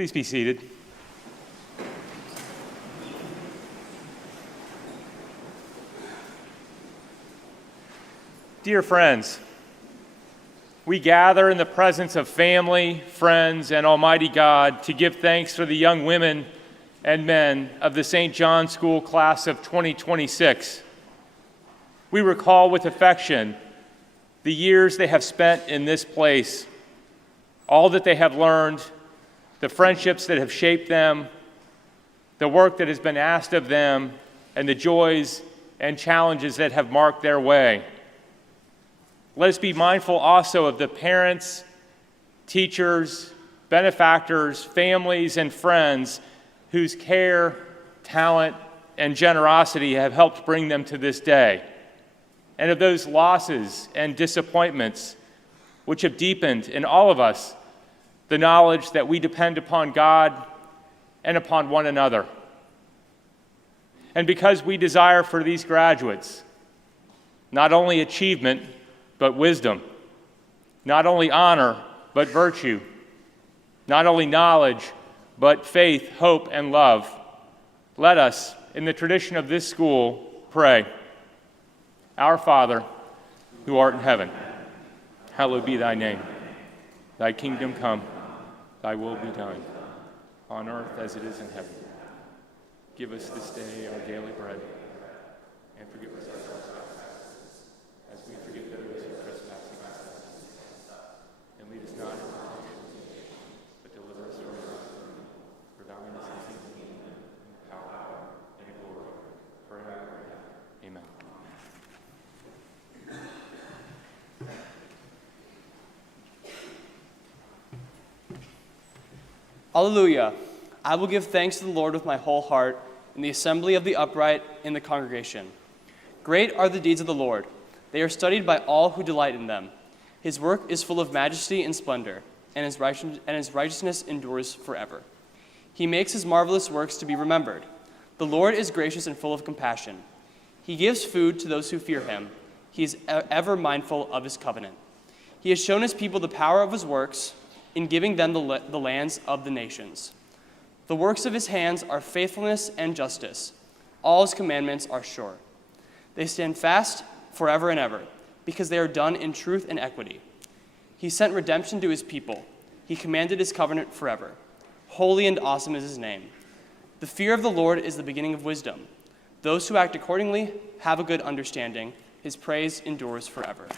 Please be seated. Dear friends, we gather in the presence of family, friends, and Almighty God to give thanks for the young women and men of the St. John School class of 2026. We recall with affection the years they have spent in this place, all that they have learned, the friendships that have shaped them, the work that has been asked of them, and the joys and challenges that have marked their way. Let us be mindful also of the parents, teachers, benefactors, families, and friends whose care, talent, and generosity have helped bring them to this day, and of those losses and disappointments which have deepened in all of us the knowledge that we depend upon God and upon one another. And because we desire for these graduates not only achievement, but wisdom, not only honor, but virtue, not only knowledge, but faith, hope, and love, let us, in the tradition of this school, pray. Our Father, who art in heaven, hallowed be thy name. Thy kingdom come, thy will be done, on earth as it is in heaven. Give us this day our daily bread, and forgive us our trespasses, as we forgive those who trespass against us. And lead us not into temptation, but deliver us from evil. For thine is the kingdom, and power, and glory, forever. Amen. Alleluia. I will give thanks to the Lord with my whole heart in the assembly of the upright in the congregation. Great are the deeds of the Lord. They are studied by all who delight in them. His work is full of majesty and splendor, and his righteousness endures forever. He makes his marvelous works to be remembered. The Lord is gracious and full of compassion. He gives food to those who fear him. He is ever mindful of his covenant. He has shown his people the power of his works, in giving them the lands of the nations. The works of his hands are faithfulness and justice. All his commandments are sure. They stand fast forever and ever, because they are done in truth and equity. He sent redemption to his people. He commanded his covenant forever. Holy and awesome is his name. The fear of the Lord is the beginning of wisdom. Those who act accordingly have a good understanding. His praise endures forever.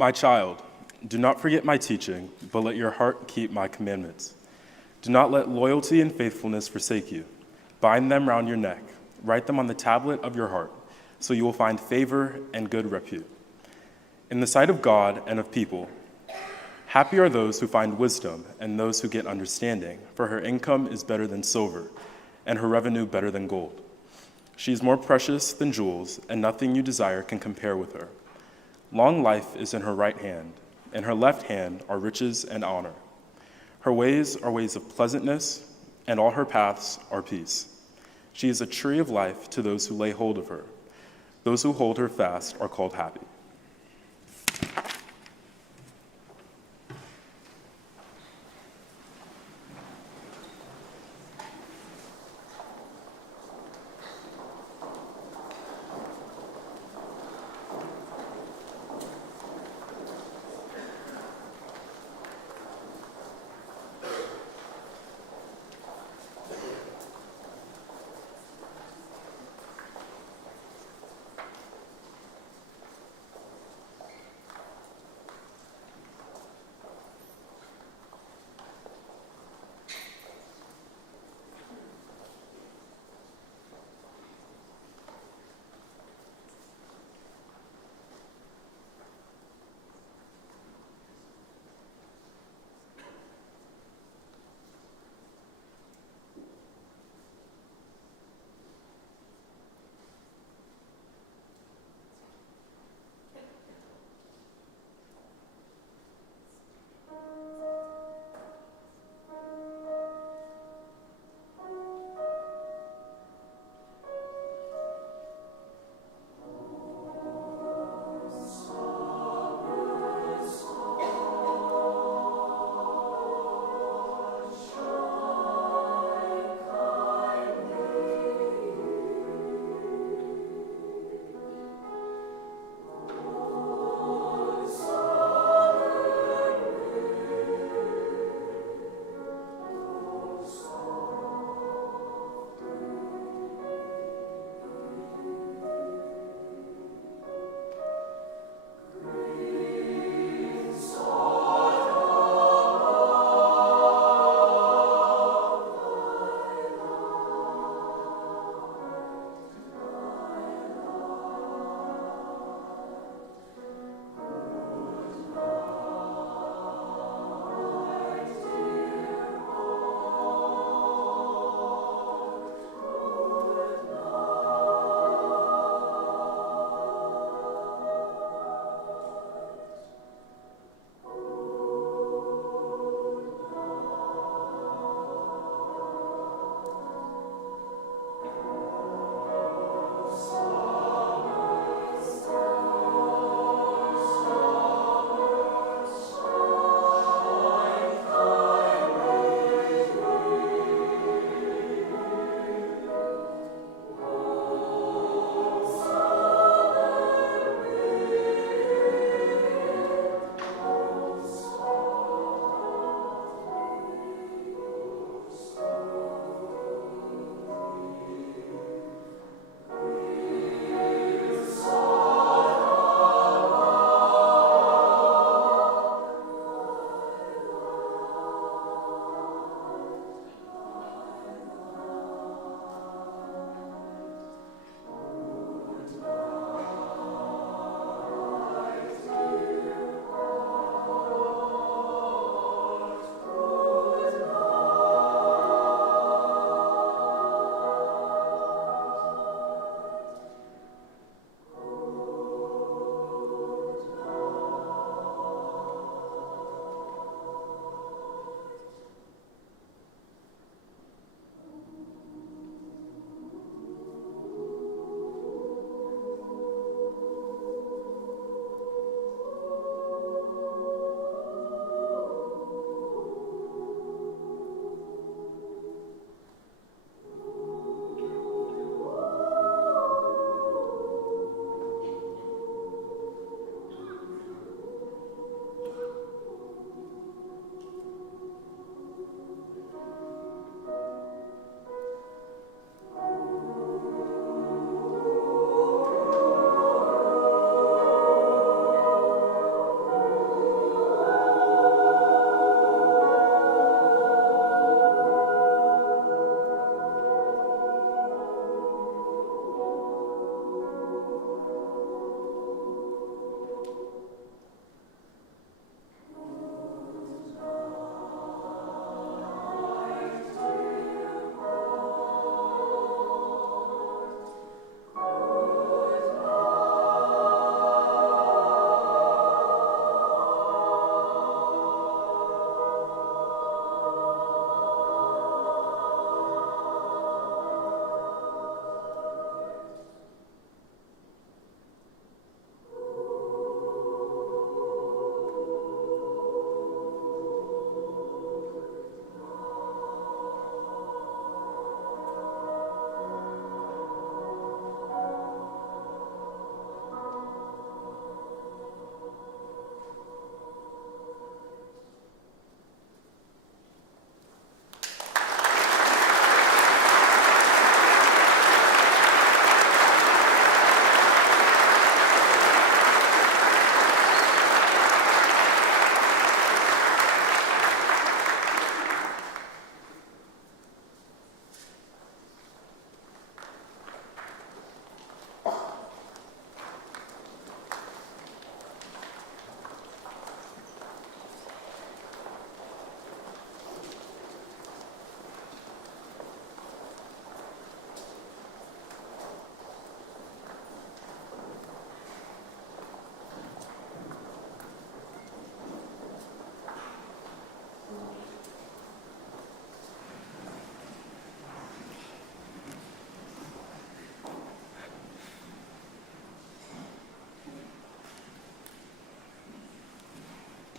My child, do not forget my teaching, but let your heart keep my commandments. Do not let loyalty and faithfulness forsake you. Bind them round your neck. Write them on the tablet of your heart, so you will find favor and good repute in the sight of God and of people. Happy are those who find wisdom and those who get understanding, for her income is better than silver, and her revenue better than gold. She is more precious than jewels, and nothing you desire can compare with her. Long life is in her right hand. In her left hand are riches and honor. Her ways are ways of pleasantness, and all her paths are peace. She is a tree of life to those who lay hold of her. Those who hold her fast are called happy.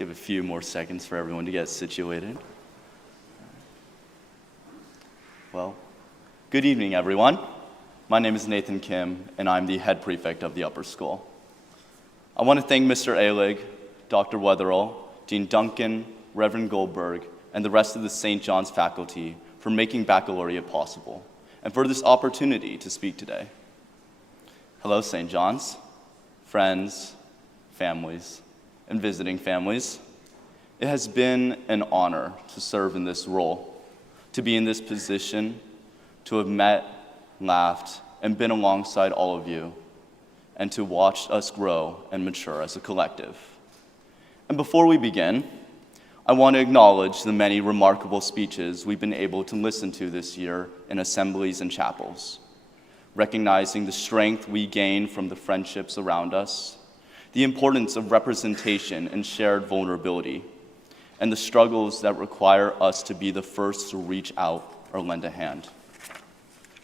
give a few more seconds for everyone to get situated. Well, good evening, everyone. My name is Nathan Kim, and I'm the head prefect of the upper school. I want to thank Mr. Alig, Dr. Wetherall, Dean Duncan, Reverend Goldberg, and the rest of the St. John's faculty for making baccalaureate possible, and for this opportunity to speak today. Hello, St. John's, friends, families, and visiting families. It has been an honor to serve in this role, to be in this position, to have met, laughed, and been alongside all of you, and to watch us grow and mature as a collective. And before we begin, I want to acknowledge the many remarkable speeches we've been able to listen to this year in assemblies and chapels, recognizing the strength we gain from the friendships around us, the importance of representation and shared vulnerability, and the struggles that require us to be the first to reach out or lend a hand.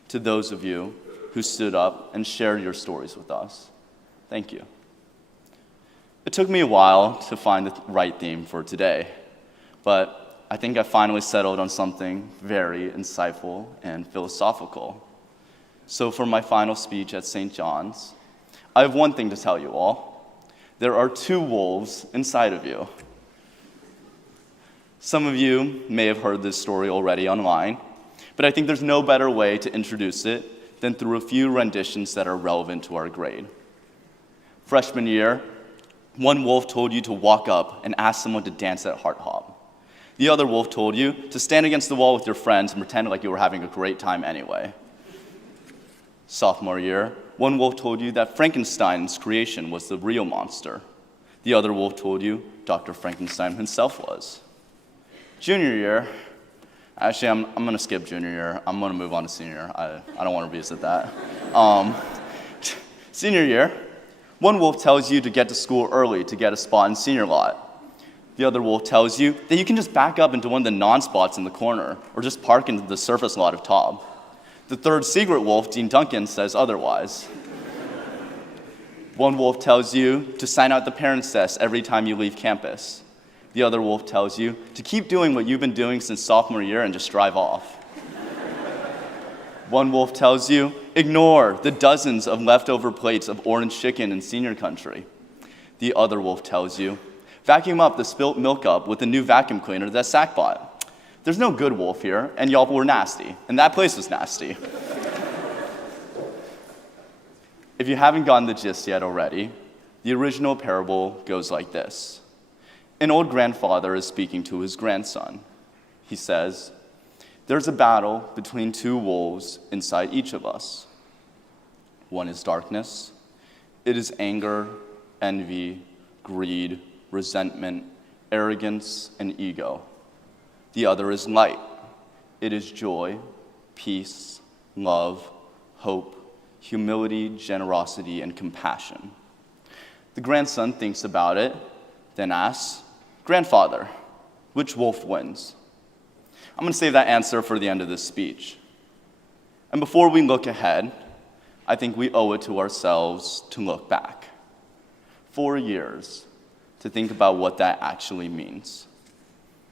To those of you who stood up and shared your stories with us, thank you. It took me a while to find the right theme for today, but I think I finally settled on something very insightful and philosophical. So for my final speech at St. John's, I have one thing to tell you all. There are two wolves inside of you. Some of you may have heard this story already online, but I think there's no better way to introduce it than through a few renditions that are relevant to our grade. Freshman year, one wolf told you to walk up and ask someone to dance at Heart Hop. The other wolf told you to stand against the wall with your friends and pretend like you were having a great time anyway. Sophomore year, one wolf told you that Frankenstein's creation was the real monster. The other wolf told you Dr. Frankenstein himself was. Junior year, actually, I'm going to skip junior year. I'm going to move on to senior year. I don't want to revisit that. Senior year, one wolf tells you to get to school early to get a spot in senior lot. The other wolf tells you that you can just back up into one of the non-spots in the corner or just park into the surface lot of Taub. The third secret wolf, Dean Duncan, says otherwise. One wolf tells you to sign out the parents' desk every time you leave campus. The other wolf tells you to keep doing what you've been doing since sophomore year and just drive off. One wolf tells you, ignore the dozens of leftover plates of orange chicken in senior country. The other wolf tells you, vacuum up the spilt milk up with the new vacuum cleaner that Sack bought. There's no good wolf here, and y'all were nasty, and that place was nasty. If you haven't gotten the gist yet already, the original parable goes like this. An old grandfather is speaking to his grandson. He says, there's a battle between two wolves inside each of us. One is darkness. It is anger, envy, greed, resentment, arrogance, and ego. The other is light. It is joy, peace, love, hope, humility, generosity, and compassion. The grandson thinks about it, then asks, Grandfather, which wolf wins? I'm going to save that answer for the end of this speech. And before we look ahead, I think we owe it to ourselves to look back. 4 years to think about what that actually means.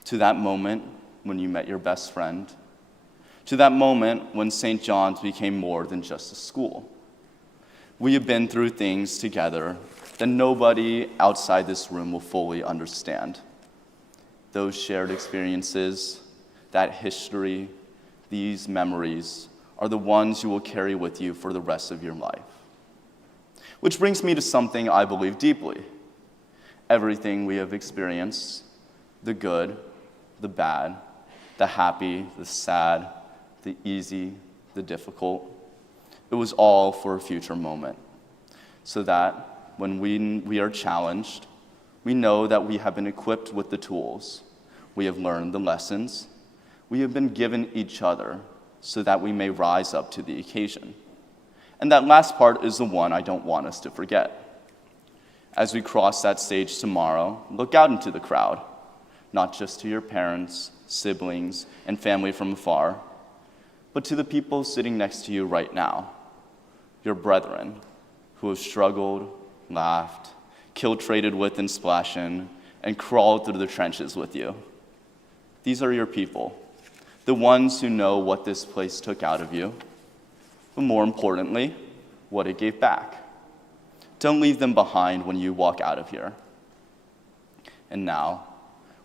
To that moment when you met your best friend. To that moment when St. John's became more than just a school. We have been through things together that nobody outside this room will fully understand. Those shared experiences, that history, these memories are the ones you will carry with you for the rest of your life. Which brings me to something I believe deeply. Everything we have experienced, the good, the bad, the happy, the sad, the easy, the difficult, it was all for a future moment, so that when we are challenged, we know that we have been equipped with the tools, we have learned the lessons, we have been given each other so that we may rise up to the occasion. And that last part is the one I don't want us to forget. As we cross that stage tomorrow, look out into the crowd, not just to your parents, siblings, and family from afar, but to the people sitting next to you right now, your brethren who have struggled, laughed, kill-traded with and splashed in, and crawled through the trenches with you. These are your people, the ones who know what this place took out of you, but more importantly, what it gave back. Don't leave them behind when you walk out of here. And now,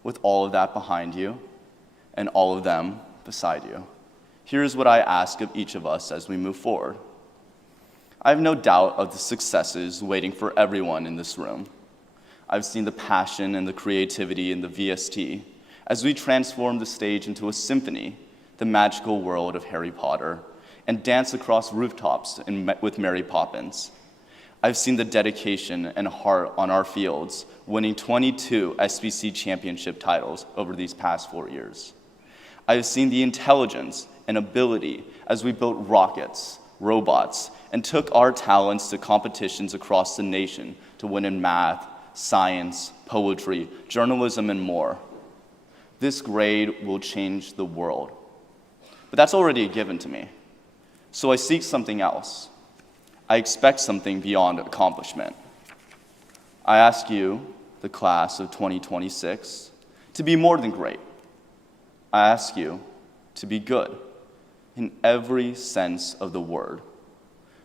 with all of that behind you, and all of them beside you, here's what I ask of each of us as we move forward. I have no doubt of the successes waiting for everyone in this room. I've seen the passion and the creativity in the VST as we transform the stage into a symphony, the magical world of Harry Potter, and dance across rooftops with Mary Poppins. I've seen the dedication and heart on our fields, winning 22 SBC championship titles over these past 4 years. I've seen the intelligence and ability as we built rockets, robots, and took our talents to competitions across the nation to win in math, science, poetry, journalism, and more. This grade will change the world. But that's already a given to me. So I seek something else. I expect something beyond accomplishment. I ask you, the class of 2026, to be more than great. I ask you to be good in every sense of the word,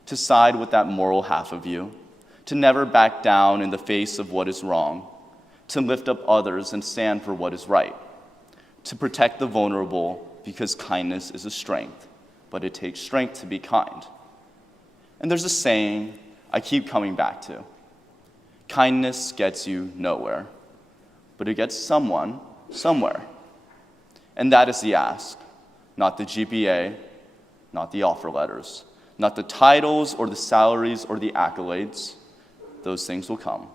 to side with that moral half of you, to never back down in the face of what is wrong, to lift up others and stand for what is right, to protect the vulnerable because kindness is a strength, but it takes strength to be kind. And there's a saying I keep coming back to. Kindness gets you nowhere, but it gets someone somewhere. And that is the ask, not the GPA, not the offer letters, not the titles or the salaries or the accolades. Those things will come.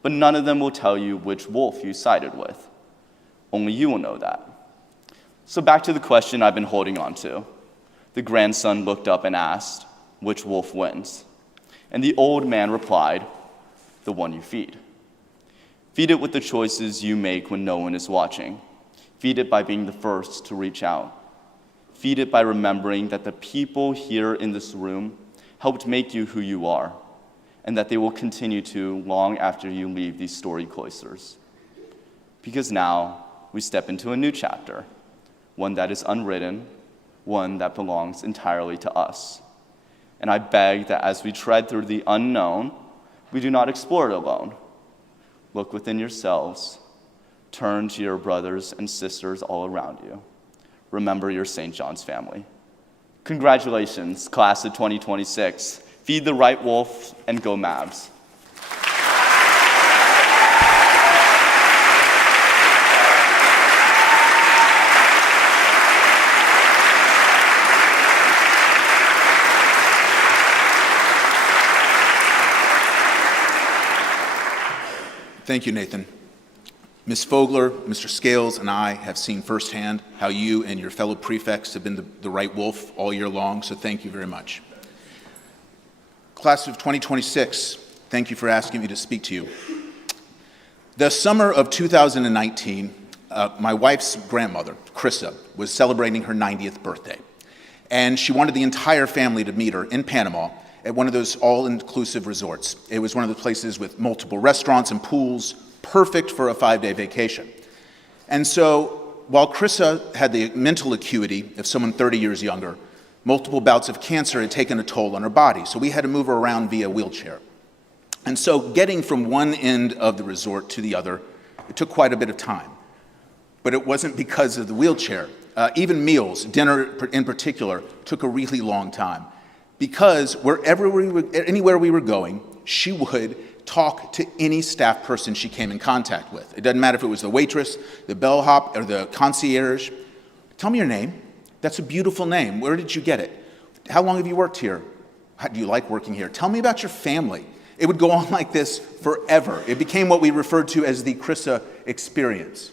But none of them will tell you which wolf you sided with. Only you will know that. So back to the question I've been holding on to. The grandson looked up and asked, which wolf wins? And the old man replied, the one you feed. Feed it with the choices you make when no one is watching. Feed it by being the first to reach out. Feed it by remembering that the people here in this room helped make you who you are, and that they will continue to long after you leave these storied cloisters. Because now we step into a new chapter, one that is unwritten, one that belongs entirely to us. And I beg that as we tread through the unknown, we do not explore it alone. Look within yourselves. Turn to your brothers and sisters all around you. Remember your St. John's family. Congratulations, class of 2026. Feed the right wolf and go Mavs. Thank you, Nathan. Ms. Fogler, Mr. Scales, and I have seen firsthand how you and your fellow prefects have been the right wolf all year long, so thank you very much. Class of 2026, thank you for asking me to speak to you. The summer of 2019, my wife's grandmother, Krista, was celebrating her 90th birthday, and she wanted the entire family to meet her in Panama at one of those all-inclusive resorts. It was one of the places with multiple restaurants and pools, perfect for a 5-day vacation. And so, while Krissa had the mental acuity of someone 30 years younger, multiple bouts of cancer had taken a toll on her body, so we had to move her around via wheelchair. And so, getting from one end of the resort to the other, it took quite a bit of time. But it wasn't because of the wheelchair. Even meals, dinner in particular, took a really long time. Because anywhere we were going, she would talk to any staff person she came in contact with. It doesn't matter if it was the waitress, the bellhop, or the concierge. Tell me your name. That's a beautiful name. Where did you get it? How long have you worked here? How do you like working here? Tell me about your family. It would go on like this forever. It became what we referred to as the Krissa experience.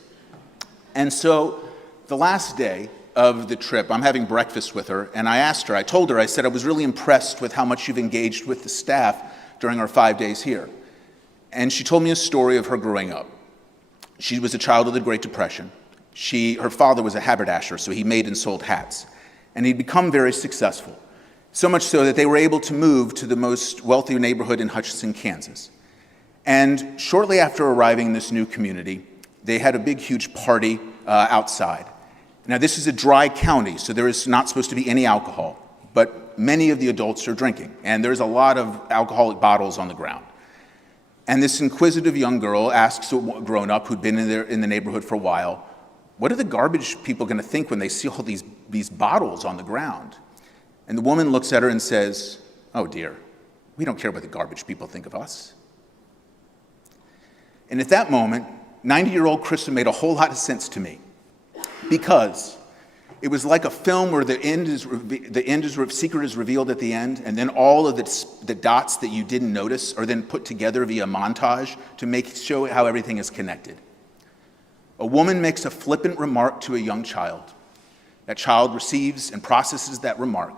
And so the last day of the trip, I'm having breakfast with her, and I told her, I said, I was really impressed with how much you've engaged with the staff during our 5 days here. And she told me a story of her growing up. She was a child of the Great Depression. Her father was a haberdasher, so he made and sold hats. And he'd become very successful, so much so that they were able to move to the most wealthy neighborhood in Hutchinson, Kansas. And shortly after arriving in this new community, they had a big, huge party outside. Now, this is a dry county, so there is not supposed to be any alcohol, but many of the adults are drinking, and there's a lot of alcoholic bottles on the ground. And this inquisitive young girl asks a grown-up who'd been in the neighborhood for a while, what are the garbage people going to think when they see all these bottles on the ground? And the woman looks at her and says, oh dear, we don't care what the garbage people think of us. And at that moment, 90-year-old Krista made a whole lot of sense to me, because it was like a film where the secret is revealed at the end, and then all of the dots that you didn't notice are then put together via montage to show how everything is connected. A woman makes a flippant remark to a young child. That child receives and processes that remark,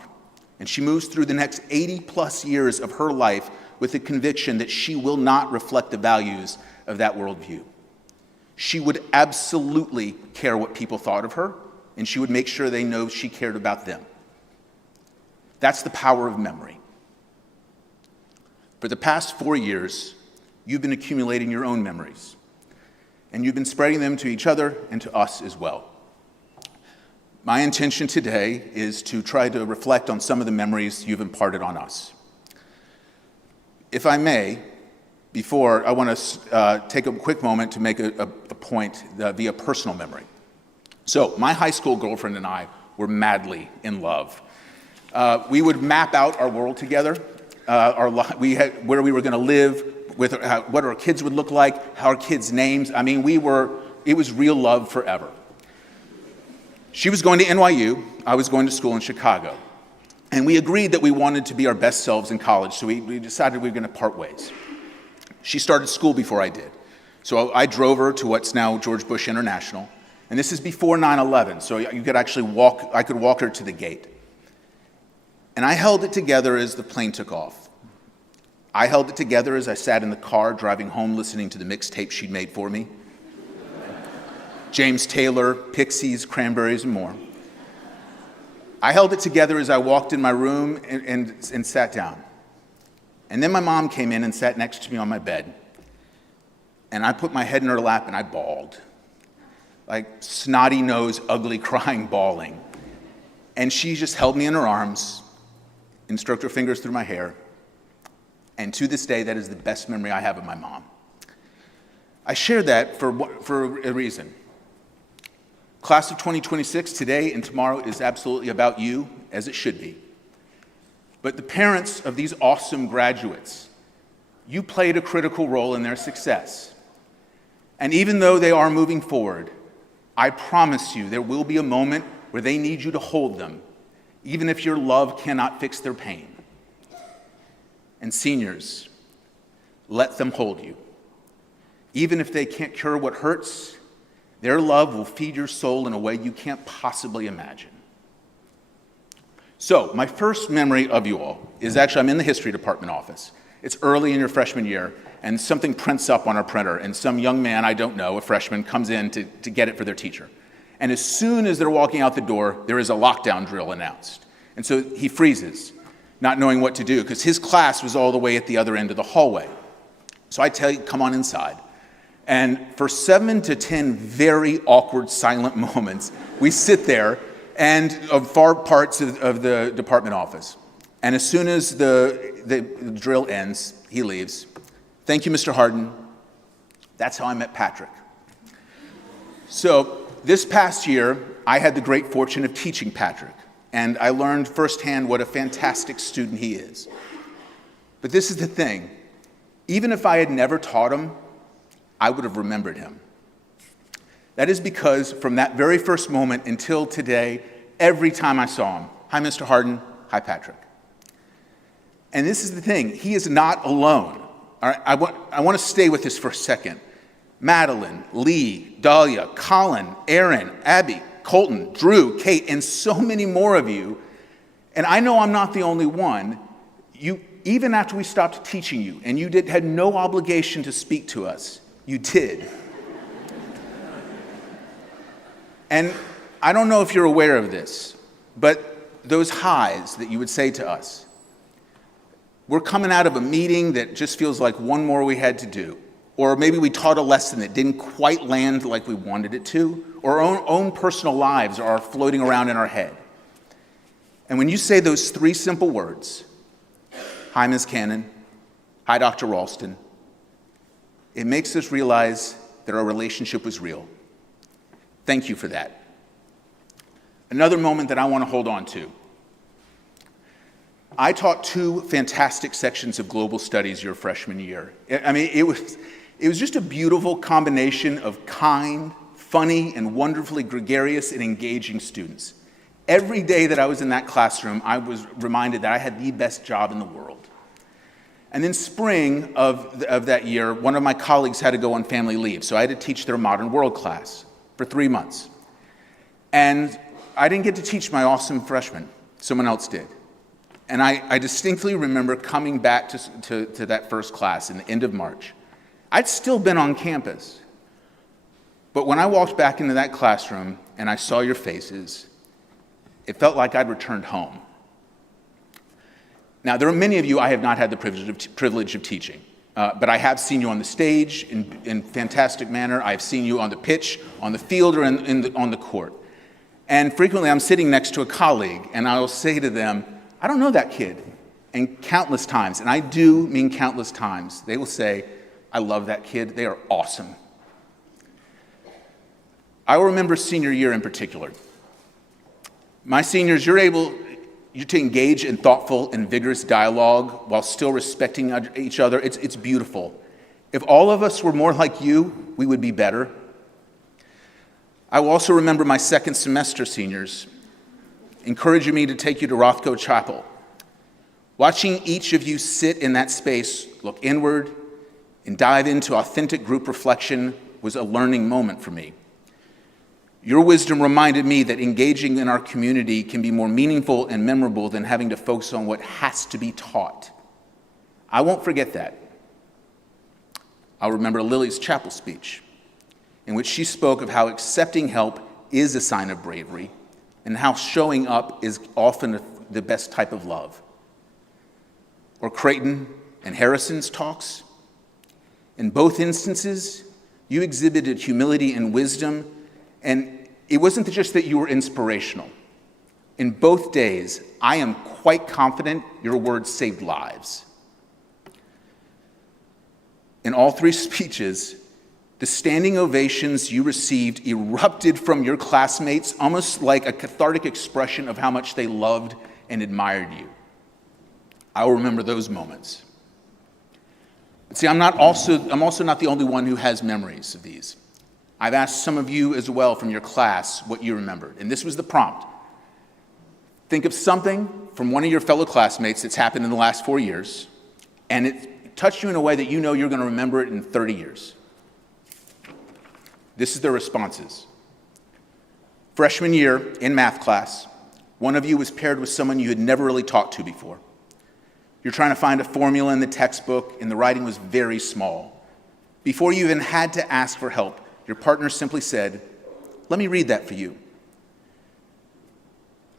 and she moves through the next 80-plus years of her life with the conviction that she will not reflect the values of that worldview. She would absolutely care what people thought of her, and she would make sure they know she cared about them. That's the power of memory. For the past 4 years, you've been accumulating your own memories, and you've been spreading them to each other and to us as well. My intention today is to try to reflect on some of the memories you've imparted on us. If I may, I want to take a quick moment to make a point via personal memory. So, my high school girlfriend and I were madly in love. We would map out our world together, where we were going to live, what our kids would look like, how our kids' names. I mean, it was real love forever. She was going to NYU, I was going to school in Chicago. And we agreed that we wanted to be our best selves in college, so we decided we were going to part ways. She started school before I did. So I drove her to what's now George Bush International. And this is before 9/11, so I could walk her to the gate. And I held it together as the plane took off. I held it together as I sat in the car driving home listening to the mixtape she'd made for me. James Taylor, Pixies, Cranberries, and more. I held it together as I walked in my room and sat down. And then my mom came in and sat next to me on my bed. And I put my head in her lap and I bawled. Like snotty-nosed, ugly, crying bawling. And she just held me in her arms and stroked her fingers through my hair. And to this day, that is the best memory I have of my mom. I share that for a reason. Class of 2026, today and tomorrow, is absolutely about you, as it should be. But the parents of these awesome graduates, you played a critical role in their success. And even though they are moving forward, I promise you there will be a moment where they need you to hold them, even if your love cannot fix their pain. And seniors, let them hold you. Even if they can't cure what hurts, their love will feed your soul in a way you can't possibly imagine. So, my first memory of you all is actually, I'm in the history department office. It's early in your freshman year, and something prints up on our printer, and some young man, I don't know, a freshman, comes in to get it for their teacher. And as soon as they're walking out the door, there is a lockdown drill announced. And so he freezes, not knowing what to do, because his class was all the way at the other end of the hallway. So I tell you, come on inside. And for 7 to 10 very awkward, silent moments, we sit there and of far parts of the department office. And as soon as the drill ends, he leaves. Thank you, Mr. Harden. That's how I met Patrick. So this past year, I had the great fortune of teaching Patrick, and I learned firsthand what a fantastic student he is. But this is the thing. Even if I had never taught him, I would have remembered him. That is because from that very first moment until today, every time I saw him, hi, Mr. Harden, hi, Patrick. And this is the thing, he is not alone. All right, I want to stay with this for a second. Madeline, Lee, Dahlia, Colin, Aaron, Abby, Colton, Drew, Kate, and so many more of you. And I know I'm not the only one. Even after we stopped teaching you and you had no obligation to speak to us, you did. And I don't know if you're aware of this, but those highs that you would say to us, We're coming out of a meeting that just feels like one more we had to do. Or maybe we taught a lesson that didn't quite land like we wanted it to. Or our own personal lives are floating around in our head. And when you say those three simple words, "Hi, Ms. Cannon," "Hi, Dr. Ralston," it makes us realize that our relationship was real. Thank you for that. Another moment that I want to hold on to. I taught 2 fantastic sections of global studies your freshman year. I mean, it was just a beautiful combination of kind, funny, and wonderfully gregarious and engaging students. Every day that I was in that classroom, I was reminded that I had the best job in the world. And then spring of that year, one of my colleagues had to go on family leave, so I had to teach their modern world class for 3 months. And I didn't get to teach my awesome freshman. Someone else did. And I distinctly remember coming back to that first class in the end of March. I'd still been on campus. But when I walked back into that classroom and I saw your faces, it felt like I'd returned home. Now, there are many of you I have not had the privilege of teaching, but I have seen you on the stage in fantastic manner. I've seen you on the pitch, on the field, or on the court. And frequently I'm sitting next to a colleague, and I will say to them, "I don't know that kid." And countless times, and I do mean countless times, they will say, "I love that kid. They are awesome." I will remember senior year in particular. My seniors, you're to engage in thoughtful and vigorous dialogue while still respecting each other. It's beautiful. If all of us were more like you, we would be better. I will also remember my second semester seniors encouraging me to take you to Rothko Chapel. Watching each of you sit in that space, look inward, and dive into authentic group reflection was a learning moment for me. Your wisdom reminded me that engaging in our community can be more meaningful and memorable than having to focus on what has to be taught. I won't forget that. I'll remember Lily's chapel speech, in which she spoke of how accepting help is a sign of bravery and how showing up is often the best type of love. Or Creighton and Harrison's talks. In both instances, you exhibited humility and wisdom, and it wasn't just that you were inspirational. In both days, I am quite confident your words saved lives. In all 3 speeches, the standing ovations you received erupted from your classmates almost like a cathartic expression of how much they loved and admired you. I will remember those moments. But see, I'm also not the only one who has memories of these. I've asked some of you as well from your class what you remembered, and this was the prompt. Think of something from one of your fellow classmates that's happened in the last 4 years, and it touched you in a way that you know you're going to remember it in 30 years. This is their responses. Freshman year in math class, one of you was paired with someone you had never really talked to before. You're trying to find a formula in the textbook, and the writing was very small. Before you even had to ask for help, your partner simply said, "Let me read that for you."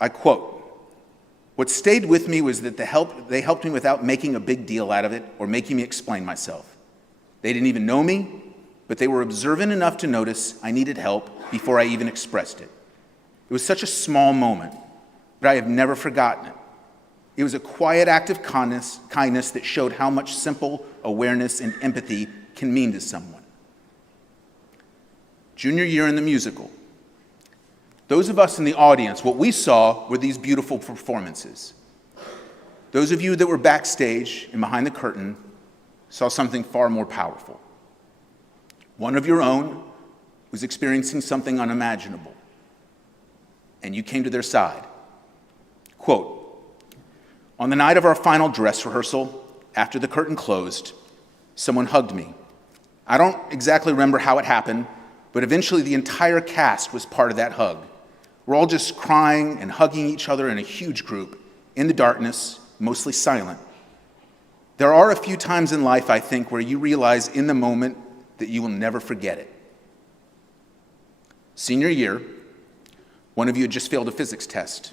I quote, "What stayed with me was that they helped me without making a big deal out of it or making me explain myself. They didn't even know me, but they were observant enough to notice I needed help before I even expressed it. It was such a small moment, but I have never forgotten it. It was a quiet act of kindness that showed how much simple awareness and empathy can mean to someone." Junior year in the musical. Those of us in the audience, what we saw were these beautiful performances. Those of you that were backstage and behind the curtain saw something far more powerful. One of your own was experiencing something unimaginable, and you came to their side. Quote, "On the night of our final dress rehearsal, after the curtain closed, someone hugged me. I don't exactly remember how it happened, but eventually the entire cast was part of that hug. We're all just crying and hugging each other in a huge group, in the darkness, mostly silent. There are a few times in life, I think, where you realize in the moment that you will never forget it." Senior year, one of you had just failed a physics test.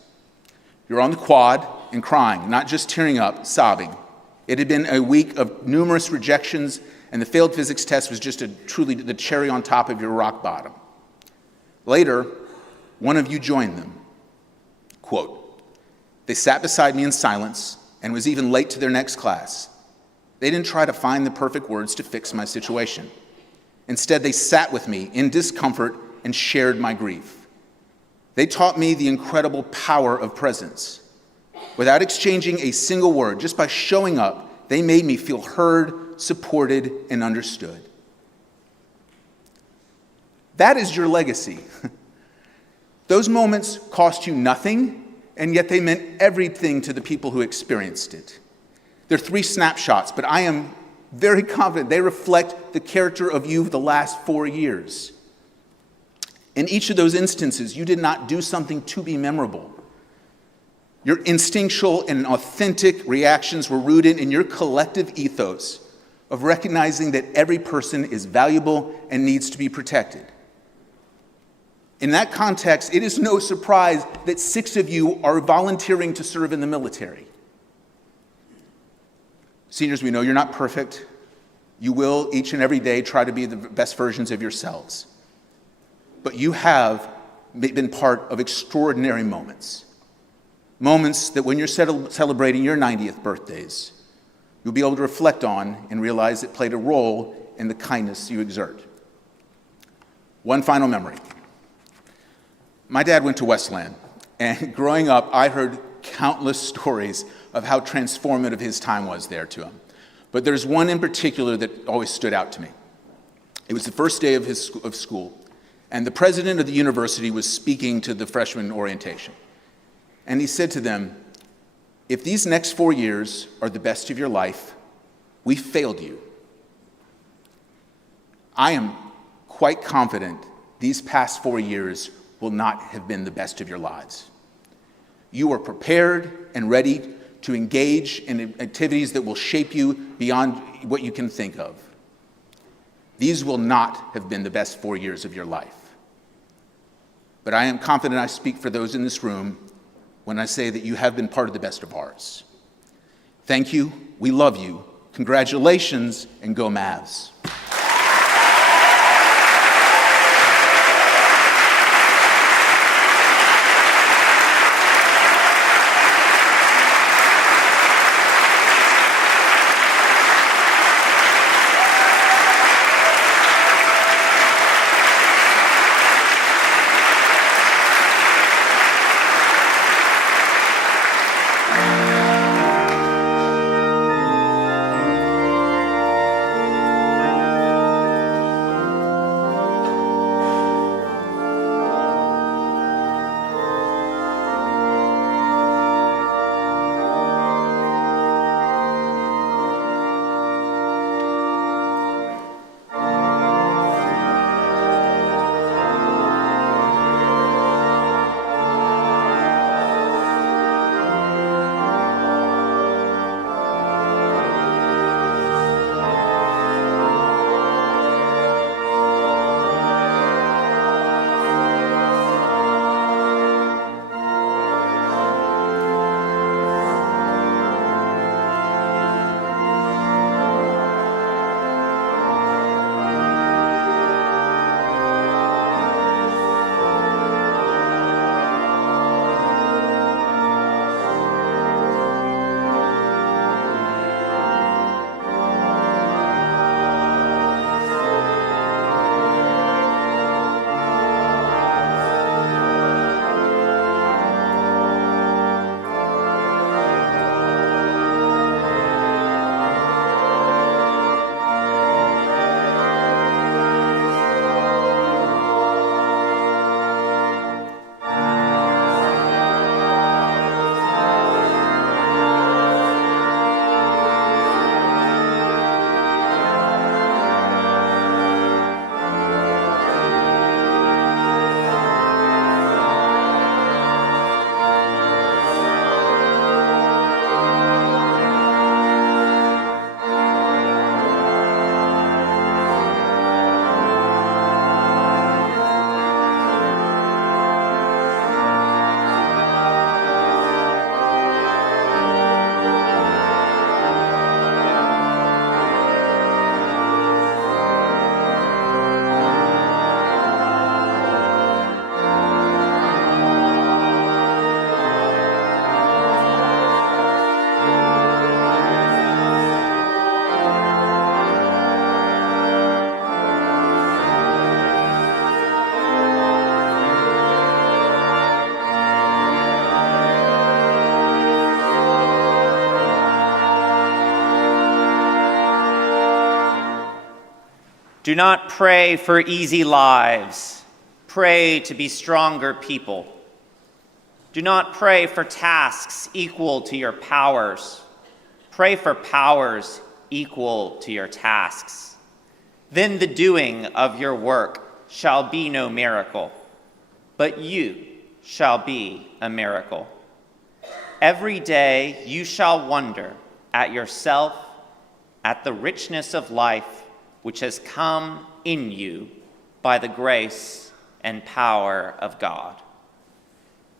You're on the quad and crying, not just tearing up, sobbing. It had been a week of numerous rejections, and the failed physics test was just truly the cherry on top of your rock bottom. Later, one of you joined them. Quote, "They sat beside me in silence and was even late to their next class. They didn't try to find the perfect words to fix my situation. Instead, they sat with me in discomfort and shared my grief. They taught me the incredible power of presence. Without exchanging a single word, just by showing up, they made me feel heard, supported, and understood." That is your legacy. Those moments cost you nothing, and yet they meant everything to the people who experienced it. They're 3 snapshots, but I am very confident they reflect the character of you the last 4 years. In each of those instances, you did not do something to be memorable. Your instinctual and authentic reactions were rooted in your collective ethos of recognizing that every person is valuable and needs to be protected. In that context, it is no surprise that 6 of you are volunteering to serve in the military. Seniors, we know you're not perfect. You will each and every day try to be the best versions of yourselves. But you have been part of extraordinary moments. Moments that when you're celebrating your 90th birthdays, you'll be able to reflect on and realize it played a role in the kindness you exert. One final memory. My dad went to Westland, and growing up, I heard countless stories of how transformative his time was there to him. But there's one in particular that always stood out to me. It was the first day of school, and the president of the university was speaking to the freshman orientation. And he said to them, "If these next 4 years are the best of your life, we failed you." I am quite confident these past 4 years will not have been the best of your lives. You are prepared and ready to engage in activities that will shape you beyond what you can think of. These will not have been the best 4 years of your life. But I am confident I speak for those in this room when I say that you have been part of the best of ours. Thank you, we love you, congratulations, and go Mavs. Do not pray for easy lives. Pray to be stronger people. Do not pray for tasks equal to your powers. Pray for powers equal to your tasks. Then the doing of your work shall be no miracle, but you shall be a miracle. Every day you shall wonder at yourself, at the richness of life which has come in you by the grace and power of God.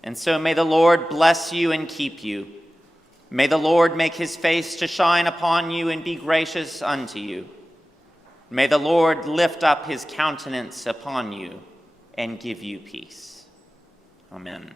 And so may the Lord bless you and keep you. May the Lord make his face to shine upon you and be gracious unto you. May the Lord lift up his countenance upon you and give you peace. Amen.